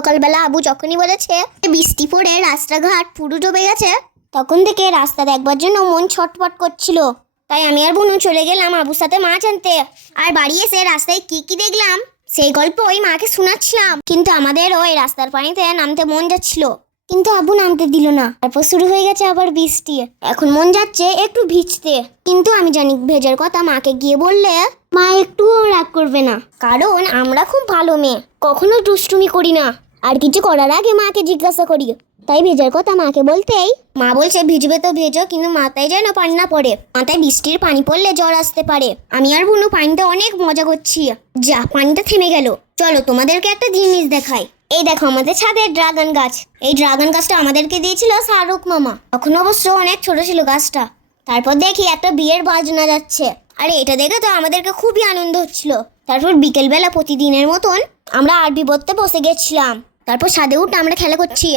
সকালবেলা আবু যখনই বলেছে বৃষ্টি পড়ে রাস্তাঘাট পুরো ডুবে গেছে, তখন থেকে রাস্তা দেখবার জন্য মন ছটফট করছিল। তাই আমি আর বুনু চলে গেলাম আবুর সাথে মাছ আনতে। আর বাড়ি এসে রাস্তায় কি কি দেখলাম সেই গল্প ওই মাকে শোনাচ্ছিলাম। কিন্তু আমাদের ওই রাস্তার পানিতে নামতে মন যাচ্ছিল, কিন্তু আবু নামতে দিল না। তারপর শুরু হয়ে গেছে আবার বৃষ্টি। এখন মন যাচ্ছে একটু ভিজতে, কিন্তু আমি জানি ভেজার কথা মাকে গিয়ে বললে মা একটুও রাগ করবে না, কারণ আমরা খুব ভালো মেয়ে, কখনো দুষ্টুমি করি না। আর কিছু করার আগে মাকে জিজ্ঞাসা করি। তাই ভেজার কথা মাকে বলতেই মা বলছে ভিজবে তো ভেজো, কিন্তু মাথায় যেন পানি না পড়ে। মাথায় বৃষ্টির পানি পড়লে জ্বর আসতে পারে। আমি আর বুনু পানিতে অনেক মজা করছি। যা, পানিটা থেমে গেল। চলো তোমাদেরকে একটা জিনিস দেখাই। এই দেখো আমাদের ছাদের ড্রাগন গাছ। এই ড্রাগন গাছটা আমাদেরকে দিয়েছিল শাহরুখ মামা। তখন অবশ্য অনেক ছোট ছিল গাছটা। তারপর দেখি একটা বিয়ের বাজনা যাচ্ছে। আরে এটা দেখে তো আমাদেরকে খুবই আনন্দ হচ্ছিল। তারপর বিকেলবেলা প্রতিদিনের মতন আমরা আরবি পড়তে বসে গেছিলাম। তারপর ছাদে উঠে আমরা খেলা করছি।